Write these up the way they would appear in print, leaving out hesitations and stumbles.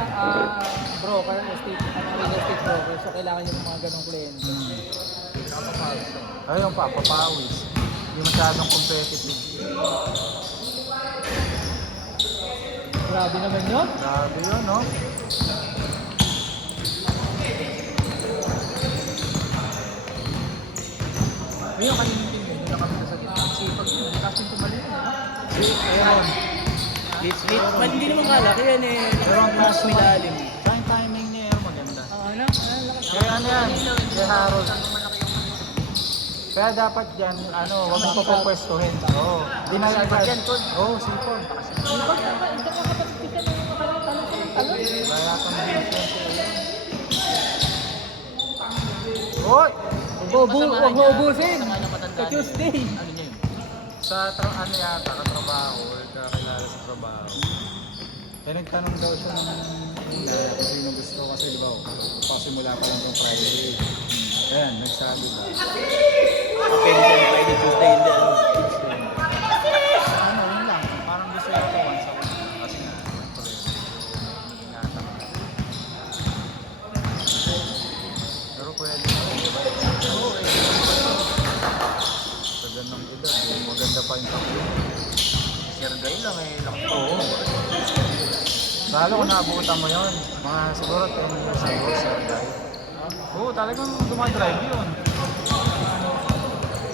broker, real estate broker. So, kailangan yung mga ganong kliyente. Ayun pa, papawis. Hindi masyadong competitive. Grabe naman yun. Grabe yun, no? Ayun, kanina yung tingin. Doon na kami sa gitna. Sipag yun. Kasi tumalit na. Ayun. Split. Hindi naman kalaki yan eh. Pero ang Mas kaso, milalim. yung timing niya yun, maganda. Lakas. Kaya ano yan, kaya Harold. Kaya dapat yan, huwag mong papapwestuhin. Oo. Di na agad. Oo, sipon. Sipag tama. Ito nga kapatid kita na yung talong sa ng talong. Kaya kang defense. Hoy! Huwag mo ubusin. Sa Tuesday. Ano niya yun? Sa ano yata, katrabaho, or kakilala sa trabaho. Eh nagtanong daw siya ng kung sino gusto kasi di ba, pasimula pa lang itong Friday. Ayan, nagsabi ba? Pwede siya Friday, Tuesday, hindi ano. Ano, yun lang. Parang gusto niya ito once a week. Kasi nga, tuloy. Ingatan ko. Pero pwede na. Oo, sa ganong edad, maganda pa yung takbo. Sergay lang eh. Oo. Lalo kung naabutan mo yun, mga siguro 10 years ago, sir, guys. Oo, talagang dumadrive yun.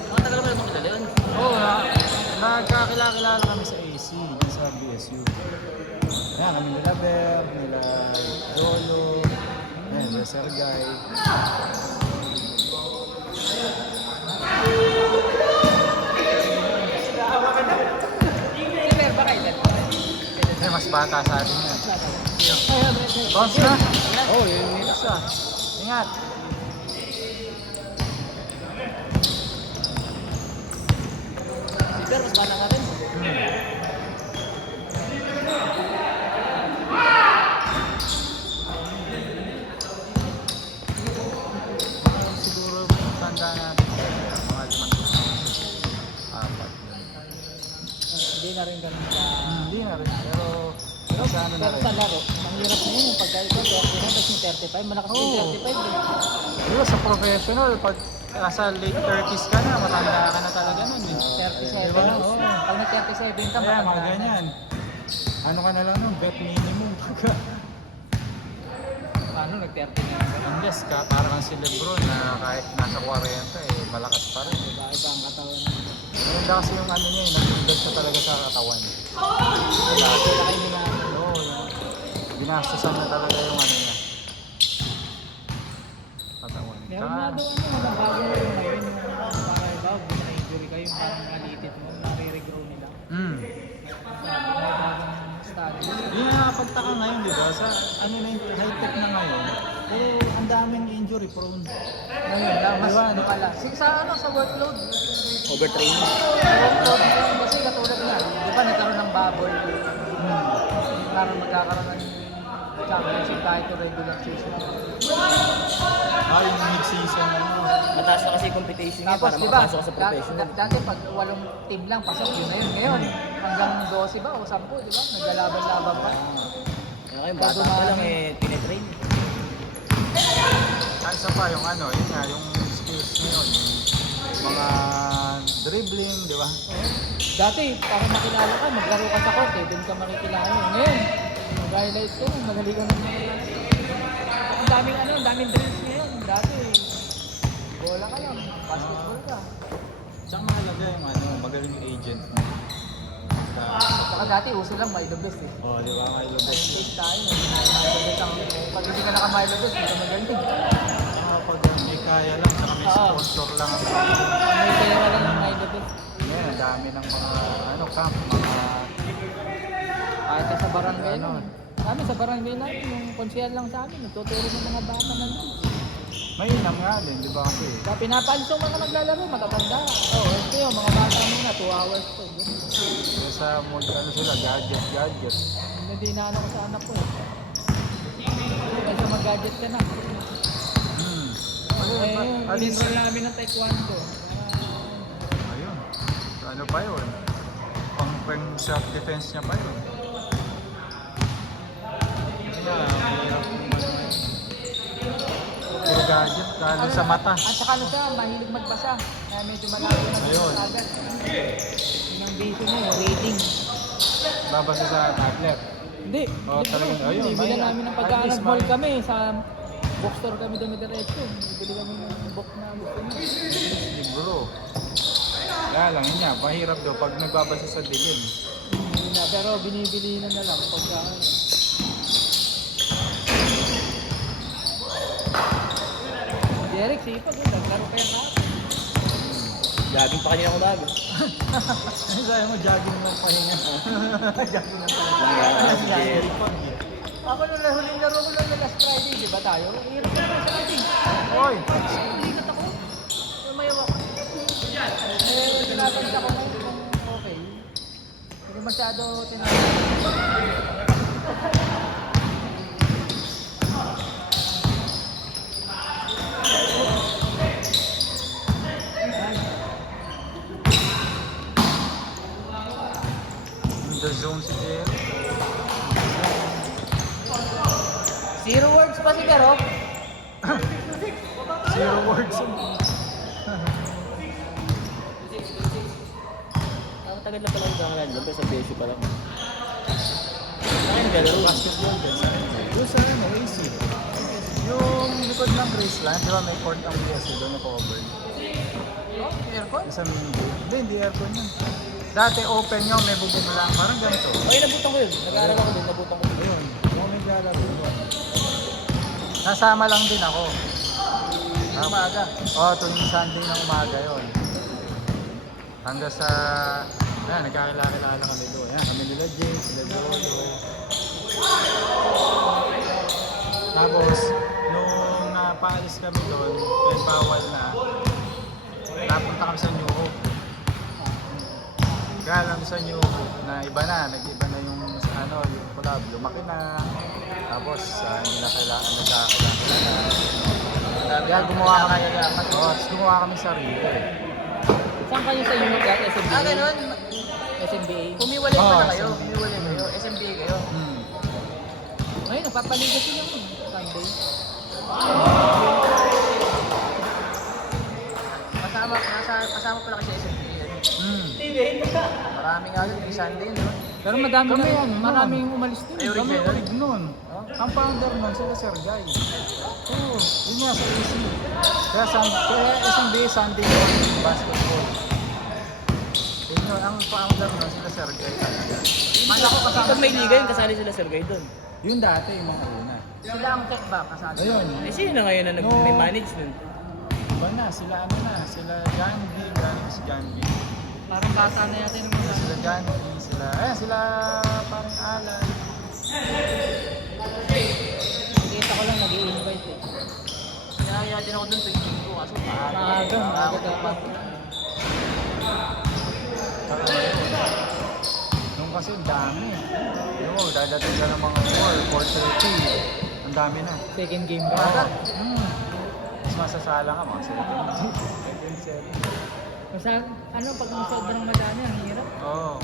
Matagal mo naman kilala yun. Oo, nagkakilala kami sa AC, dun sa BSU. Ayan, kami nila Bev, nila Jolo, ayan, nila Sergay. Eh, mas bata sa atin yan. Bounce na? Oo, yun isa. Ingat. Sir, mas bala ka rin. Siguro tanda natin mga 5 apat. Hindi na rin ganun ka. Hindi na rin, pero sa ano na Pero rin. sa laro, ang hirap na yun. Yung pagka ito, 30 na, tapos yung 35. Malakas yung Oo. 35 eh. Diba sa professional, pag nasa late 30s ka na, matanda ka na talaga nun eh. 37 Diba? na. Oo. Pag nag-37 ka, Kaya mga matanda na. ganyan. Ano ka na lang nun, bet minimum. Paano, nag-30 na. Unless ka, parang kang si Lebron na kahit nasa 40 eh, malakas pa rin. Diba, iba ang katawan. Maganda kasi yung ano niya eh, nag-invest siya talaga sa katawan. Kailangan kayo nila. Oo, yun. Ginastusan na talaga yung ano niya. Katawan. Meron Tsaka, na doon, bago na yun ngayon. Para iba, kung na-injury kayo, parang nalitit mo, nare-regrow nila. Sabi, may bagong study. yun nga pagtaka ngayon, di ba? Sa ano na yung high-tech na ngayon, pero ang daming injury prone. Ngayon lang, mas Diba, ano no? pala. Sa workload. Overtraining. Sa workload kasi katulad nga, di ba nagkaroon ng bubble, parang magkakaroon ng championship kahit yung regular season. Ah, yung mid-season ano. Mataas na kasi yung competition niya Tapos para di ba, makapasok ka sa professional. dati pag 8 team lang, pasok yun na yun. Ngayon, hanggang 12 ba o 10, di ba? Naglalaban-laban pa. Kaya kayo, bata pa lang eh, tinetrain. Ah, isa pa yung ano, yun nga, yung skills ngayon, yung mga dribbling, di ba? Dati, para makilala ka, maglaro ka sa court eh, doon ka makikilala. Ngayon, mag-highlight ka, madali ka naman. Ang daming drills ngayon. Dati, bola ka lang, basketball ka. Tsaka mahalaga yung ano, magaling yung agent mo. Saka dati, uso lang Milo Best eh. Oh, di ba? Milo Best. Scientific tayo. Milo Best ang, pag hindi ka naka-Milo Best, hindi ka magaling. Tsaka pag may kaya lang, tsaka may sponsor lang. May pera lang ng Milo Best. Ngayon, ang dami ng mga ano, camp, mga Kahit sa barangay Ano? lang. Kami sa barangay namin, yung konsyal lang sa amin, nagtuturo ng mga bata nandun. may inam nga din, di ba kasi? Kaya pinapaalis yung mga naglalaro, matatanda. Oo, ito yung mga bata muna, 2 hours to. Kaya sa mod, ano sila, gadget. Hindi na ano ko sa anak ko eh. Kaysa mag-gadget ka na. Ano Eh, yun? yung At least, pinintro namin ng taekwondo. ayun. Ano pa yun? Pang self-defense niya pa yun. Kasi nga, gadget, lalo sa mata. At saka ano siya, mahilig magbasa. Kaya medyo malayo na Ayun. sa agad. Yun ang vision niya, yung reading. Babasa sa tablet. Hindi. Oo, talagang, ayun, Bibili may- namin ng at pagka least nag-mall may- kami sa bookstore kami dumidiretso. Bibili kami ng book na gusto niya. Libro. Kaya lang, yun nga, mahirap daw pag nagbabasa sa dilim. Hindi na, pero binibili na lang pagka... Derek, sipag yun. Naglaro kaya ka. Jogging pa kanina umaga. Sabi mo, jogging ng pahinga. Jogging ng pahinga. Ako nung huling laro ko lang na last Friday, di ba tayo? Hirap ko naman sa ating. Oy! Ligat ako. Sumayaw ako. Tinatanong ako ngayon kung okay. Hindi masyado tinatanong. In the zone si Jerry. Zero words pa si Garo. Zero words. Ang tagal na pala yung kangan doon, pero sa Besyo pa lang. Saan yung galaro? Basketball din. Doon sa ano, AC. Yung likod ng Graceland, di ba may court ang BSC doon na cover? Oh, aircon? Isang hindi aircon yun. Dati open yun, may bubong lang. Parang ganito. Ay, nabutan ko yun. Nag-aaral ako doon, nabutan ko doon. Ayun, yung may galaro doon. Nasama lang din ako. Umaga. Oo, tuwing Sunday ng umaga yun. Hanggang sa... Ayan, nagkakilala kami doon. Ayan, kami nila James, nila Joel. Tapos, nung napaalis kami doon, kaya bawal na, napunta kami sa New Hope. Kaya lang sa New Hope na iba na, nag-iba na yung ano, yung club, lumaki na. Tapos, hindi na kailangan nagkakilala. Kaya gumawa kami, gumawa kami sarili. Saan kayo sa unit at SMBA? Ah, ganun. SMBA. Humiwalay pa Oo, na kayo. SMBA. Humiwalay kayo. SMBA kayo. Ngayon, napapaliga sila mo. Sunday. Kasama pala kasi SMBA. Hmm. Marami nga doon. May Sunday, no? Pero madami Kami na, yan, maraming umalis din. Ay, Kami original. orig nun. Ang founder nun, sila Sir Guy. Oo, yun nga sa AC. Kaya SMBA Sunday morning basketball. Yun yun, ang founder nun, sila Sir Guy talaga. Mas ako kasama. Pag may liga yun, kasali sila Sergey doon. Yun dati, yung mga una. Sila ang tech ba? Kasama. Ayun, Eh, sino na ngayon na may manage nun? iba na, sila ano na, sila John B, galing si John B. Parang bata na yata yung mga. Sila John B, sila parang Alan. Nakita ko lang nag-i-invite eh. Kaya din ako doon. Tingin ko. Kaso Maaga dapat. Nung kasi ang dami. Yung dadating ka ng mga 4:30. Ang dami na. Second game ba? Maaga. Mas masasala ka mga 7. Basta, ano, pag sobrang madami, ang hirap. Oo.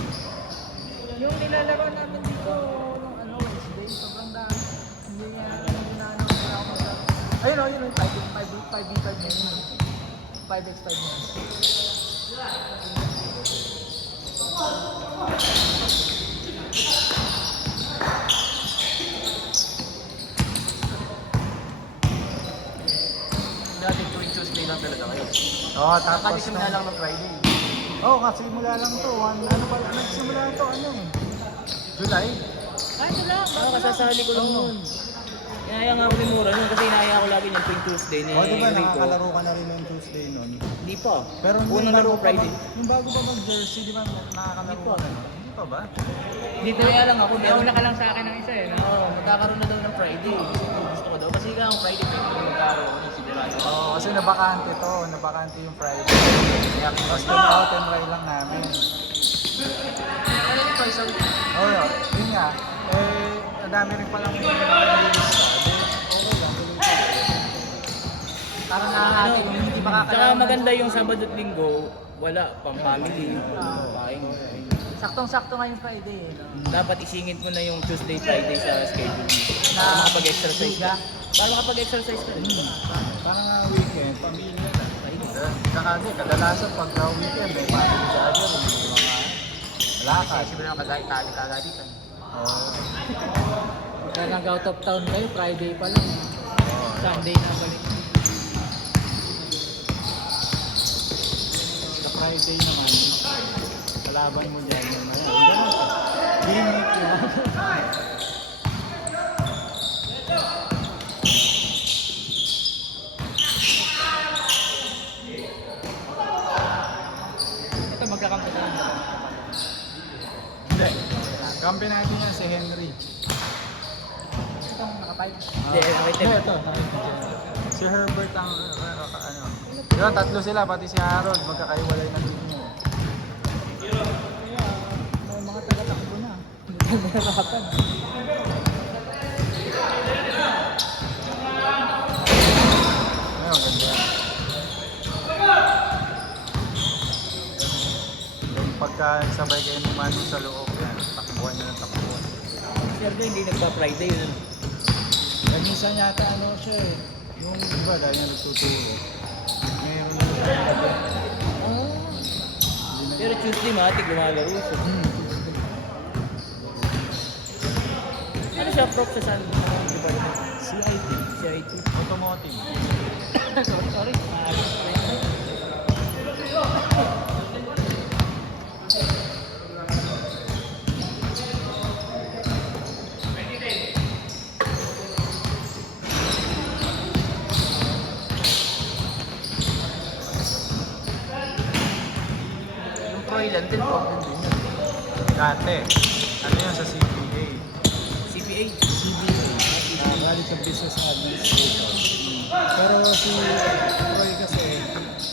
Yung nilalaro namin dito, nung ano, Wednesday, sobrang dami. Hindi nga, hindi na ano, wala ako maglaro. Ayun o, yun o, 5v5 minutes. 5x5 minutes. dati tuwing Tuesday lang talaga kayo. Oo, tapos Kasi kami na lang ng Friday. Oo, kasi simula lang to. Ano ba, nagsimula to, ano eh. July. Ay, ito lang. Ako, kasasali ko lang noon. Inaya nga ako ni Mura noon kasi inaya ko lagi niyan tuwing Tuesday ni Oo, di ba Rico. nakakalaro ka na rin ng Tuesday nun? Hindi pa. Pero Unang laro ko Friday. Yung bago pa mag-jersey, di ba nakakalaro ka na? Hindi pa ba? Dito kaya lang ako, nauna ka lang sa akin ng isa eh. No? Oo, magkakaroon na daw ng Friday. Gusto ko daw. Kasi nga ang Friday may magkakaroon ng sigurado. Oo, kasi nabakante to. Nabakante yung Friday. Kaya tapos out and try lang namin. Ano yung twice a week? Oo, yun nga. Ang dami rin palang release na. Okay lang, tuloy-tuloy. Parang nakahati kung hindi Tsaka makakalaman. maganda yung Sabado at Linggo, wala pang family. Paing. Saktong-sakto ngayong Friday eh. No? Dapat isingit mo na yung Tuesday, Friday sa schedule mo. Na Para makapag-exercise ka. liga. Para makapag-exercise ka rin. Parang weekend, pamilya na. Saka kadalasan pagka weekend, may family gathering, may mga lakad. Kasi lang kagalitan. Oo. Kaya nag-out of town kayo, Friday pa lang. Sunday na balik. Sa Friday naman, kalaban mo dyan yung mga gimmick yun. Ito magkakampi na lang. Hindi. Kampi natin yan si Henry. Ito naka-5. Hindi, nakita mo. Ito. Si Herbert ang ano. Yun, tatlo sila, pati si Harold, magkakaiwalay na din yun. May mga taga-takbo na. Hindi na nahirapan. Ayun, ganda. Yung pagka sabay kayo numanong sa loob yan, takbuhan nyo ng takbuhan. Sergio hindi nagpa-Friday yun. Minsan yata ano siya eh, yung iba dahil na nagtuturo. Ngayon hindi na Pero Tuesday, matik lumalaro siya. Ano siya, prof sa San Department? CIT, CIT. automotive. Sorry. Yung Pro Ilan din, problem din yun. Dati, ano yun sa CPA? CPA. CBA, College of Business Administration. Pero si Roy kasi,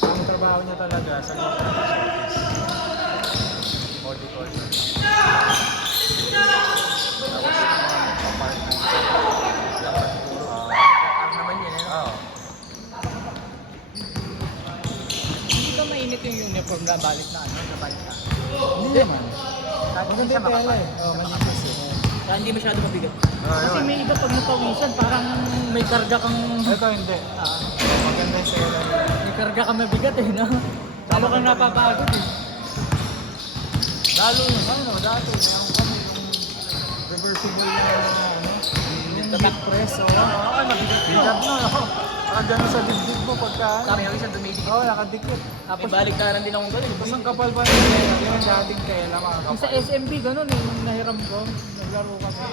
ang trabaho niya talaga sa office. Auditor siya. Tapos, pa-part-time siya. Ang naman yun, eh. Oo. Hindi ba mainit yung uniform na balik na ano? Na balik na. Hindi naman. Maganda yung tela eh. Oo, manipis eh. Kaya hindi masyado mabigat. Kasi may iba pag napawisan, parang may karga kang... Ito hindi. Maganda yung tela nila. May karga kang mabigat eh, no? Lalo kang napapagod eh. Lalo yung ano, dati meron kami yung reversible na ano, yung back press. Oo, mabigat no. Nakadyan sa dibdib mo pagka Kami yung isang dumidikit. Oo, nakadikit. May balikaran din akong ganun. Tapos ang kapal pa yung tela, yung dating tela mga Yung kapal. sa SMB, ganun eh, nung nahiram ko, naglaro kami.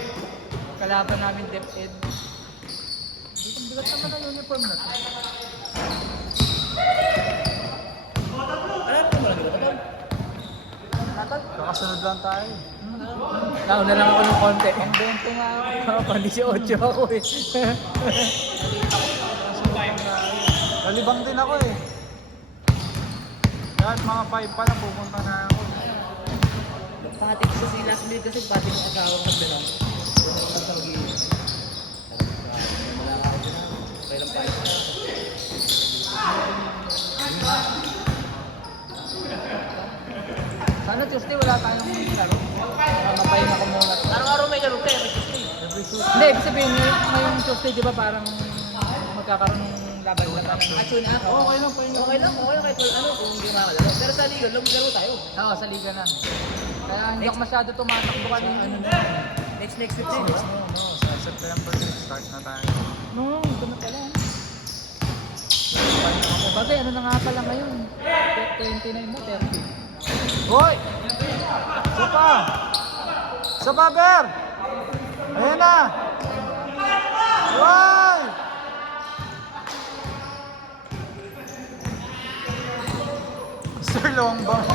Kalaban namin DepEd. Ang bigat naman ang uniform na to. Ano ito mo lang ito? Natal? Kakasunod lang tayo. Nauna lang ako ng konti. Ang bento nga ako. Pang 18 ako eh. Kalibang din ako eh. Lahat mga 5 pa lang pupunta na ako. Pati ko si last minute kasi pati ko asawa ko nagdala. Kailan pa ito? Sana Tuesday wala tayong laro. Mamapayin ako muna. Araw-araw may laro kayo, may Tuesday. Hindi, ibig sabihin ngayong Tuesday di ba parang magkakaroon ng laban na tayo. Ah, tune up? Okay lang, pahinga. Okay lang kahit wala ano kung hindi makalaro. Pero sa liga, laro tayo. Oo, sa liga na. Kaya hindi ako masyado tumatakbo kanina. Ano na? Next week din. No, sa September start na tayo. No, ito na pala. Bagay, ano na nga pala ngayon? 29 na, 30. Hoy! Sapa! Sapa, Ber! Ayan na! Hoy! Sir Longbang.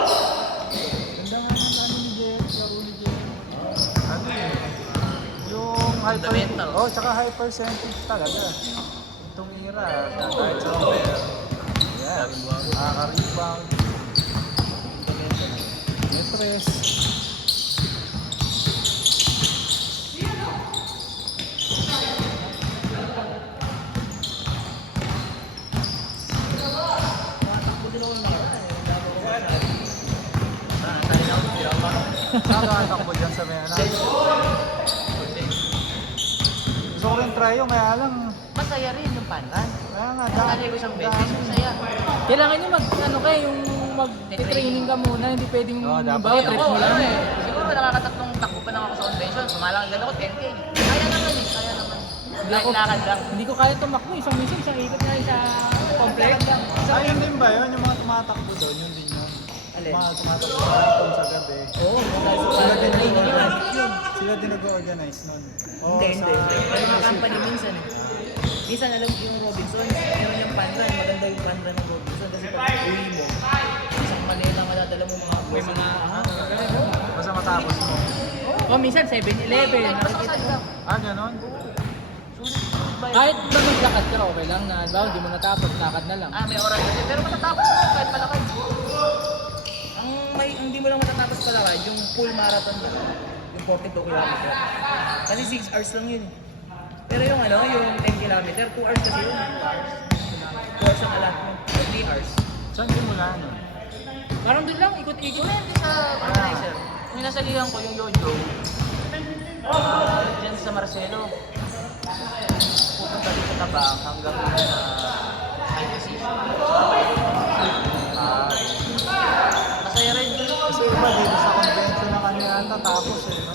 Ganda nga ng ano ni Jeff, laro ni Jeff. Ano eh? Yung hyper... Fundamental. Oh, tsaka hypersensitive talaga. Itong era, kahit sa player. Yes. Nakaka-rebound. May press. Takbo din ako ng mga tayo na ako, hindi ako marunong. Saan ka takbo dyan sa may anak? Gusto ko rin try yung kaya lang. Masaya rin yung pandan. Kaya nga, Nakali ko isang beses, masaya. Kailangan nyo ano kayo, yung mag-training ka muna, hindi pwedeng Oo, dapat. bawa, trip mo lang. Siguro nakakatatlong takbo pa lang ako sa convention. Sumalang agad ako 10K. Kaya naman eh, kaya naman. Lakad lang. Hindi ko kaya tumakbo, isang minsan, isang ikot na sa complex. Ay, yun din ba yun? Yung mga tumatakbo doon, yun din yun. Alin? Mga tumatakbo sa hapon sa gabi. Oo, Sila din training yun. Sila din nag-organize nun. Oo, Hindi. sa- May mga company minsan eh. Minsan alam ko yung Robinson, meron yung pandan, maganda yung pandan ng Robinson kasi pag uwi mo, isang Manila madadala mo may mga Basta matapos mo. O minsan, 7-Eleven. nakikita ko. Ganon? Kahit ba maglakad ka, okay lang na, bawa, hindi mo natapos, lakad na lang. may oras kasi, pero matatapos mo kahit palakad. Ang hindi mo lang matatapos palakad, yung full marathon na, yung 42 kilometer. Kasi 6 hours lang yun. Pero yung yung 10 kilometer, 2 hours kasi yun. 2 hours ang alam mo, 3 hours. Saan din mula nun? Parang doon lang, ikot-ikot. Depende sa organizer. Yung nasalihan ko yung Yoyo, dyan sa Marcelo. Pupunta dito sa Tabang hanggang sa masaya rin. Kasi iba dito sa convention na kanina tapos eh. No?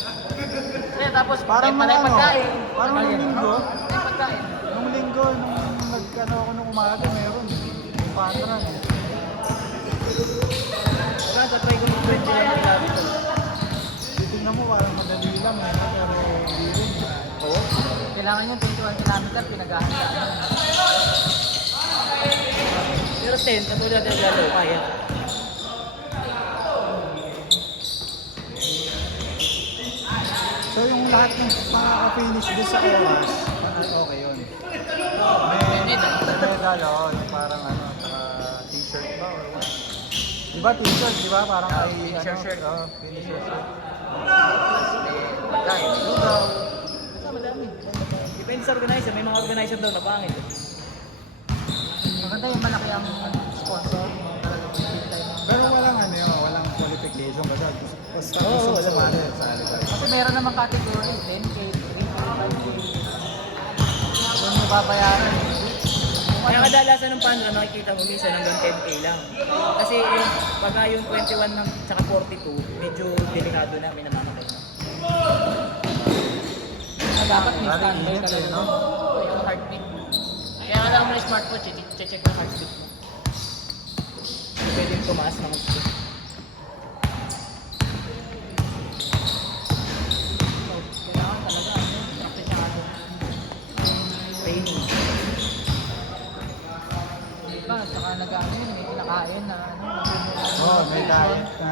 Kaya tapos Parang may mga pagkain. parang nung linggo. May pagkain. Nung linggo, nung nag-ano ako nung umaga, meron. Yung patran eh. Wala, tatry ko yung 20 lang yung labi ko. Titignan mo, parang madali lang eh. Pero hindi rin. Oo. Kailangan yung 21 kilometer, pinaghahandaan. Pero 10, katulad ng lalo, kaya. So yung lahat ng makaka-finish doon sa oras, okay yun. May medal, oo. Yung parang saka t-shirt ba or what? Diba t-shirt, diba? Parang ay Finisher shirt. Oo, finisher shirt. Pagkain. Lugaw. Basta madami. Depende sa organizer. May mga organizer daw na pangit. Maganda yung malaki ang sponsor. Talagang kita yung... Pero walang walang qualification kasi basta Oo, gusto wala. sumali, sali ka. Kasi meron naman category, 10K, 3K, 5K. Doon mo babayaran. Kaya kadalasan ng panra, nakikita mo minsan hanggang 10K lang. Kasi yung, pagka yung 21 ng, tsaka 42, medyo delikado na, may namamakit na. Dapat may Lalo standby init talaga. eh, no? Yung heartbeat. Kaya kailangan mo na smartwatch, check yung heartbeat mo. Pwede yung tumaas ng gusto. Kailangan talaga, praktisado. Training. Diba, saka nag-ano yun, may kinakain na Oo, may diet na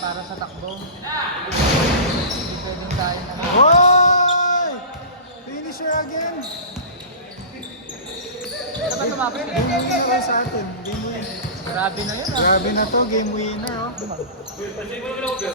para sa takbo. Hindi pwedeng tayo na. Hoy! Finisher again! Dapat lumapit ka. Game winner sa atin. Game winner. Grabe na yun. Grabe na to, game winner oh.